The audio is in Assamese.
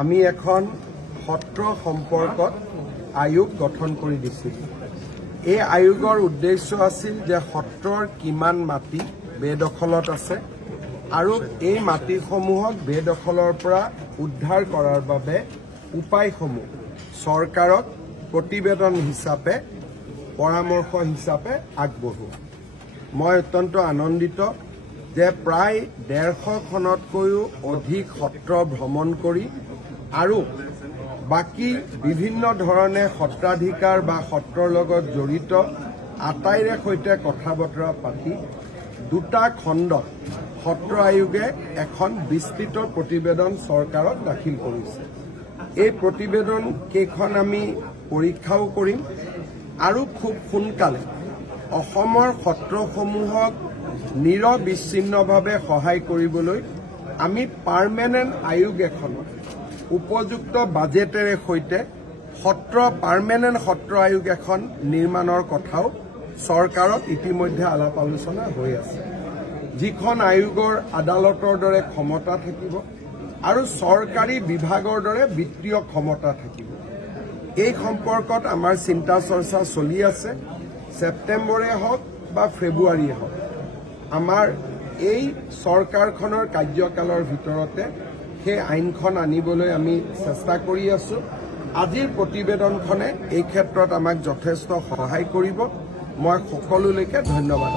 আমি এখন সত্ৰ সম্পৰ্কত আয়োগ গঠন কৰি দিছিল। এই আয়োগৰ উদ্দেশ্য আছিল যে সত্ৰৰ কিমান মাটি বেদখলত আছে আৰু এই মাটিসমূহক বেদখলৰ পৰা উদ্ধাৰ কৰাৰ বাবে উপায়সমূহ চৰকাৰক প্ৰতিবেদন হিচাপে পৰামৰ্শ হিচাপে আগবঢ়োৱা। মই অত্যন্ত আনন্দিত যে প্ৰায় 150খনতকৈও অধিক সত্ৰ ভ্ৰমণ কৰি আৰু বাকি বিভিন্ন ধৰণে সত্ৰাধিকাৰ বা সত্ৰৰ লগত জড়িত আটাইৰে সৈতে কথা বতৰা পাতি দুটা খণ্ডত সত্ৰ আয়োগে এখন বিস্তৃত প্ৰতিবেদন চৰকাৰক দাখিল কৰিছে। এই প্ৰতিবেদন কেইখন আমি পৰীক্ষাও কৰিম আৰু খুব সোনকালে অসমৰ সত্ৰসমূহক নিৰবিচ্ছিন্নভাৱে সহায় কৰিবলৈ আমি পাৰ্মানেণ্ট আয়োগ এখনত উপযুক্ত বাজেটেৰে সৈতে পাৰ্মানেণ্ট সত্ৰ আয়োগ এখন নিৰ্মাণৰ কথাও চৰকাৰত ইতিমধ্যে আলাপ আলোচনা হৈ আছে, যিখন আয়োগৰ আদালতৰ দৰে ক্ষমতা থাকিব আৰু চৰকাৰী বিভাগৰ দৰে বিত্তীয় ক্ষমতা থাকিব। এই সম্পৰ্কত আমাৰ চিন্তা চৰ্চা চলি আছে। ছেপ্টেম্বৰে হওক বা ফেব্ৰুৱাৰীয়ে হওক আমাৰ এই চৰকাৰখনৰ কাৰ্যকালৰ ভিতৰতে সেই আইনখন আনিবলৈ আমি চেষ্টা কৰি আছো। আজিৰ প্ৰতিবেদনখনে এই ক্ষেত্ৰত আমাক যথেষ্ট সহায় কৰিব। মই সকলোলৈকে ধন্যবাদ।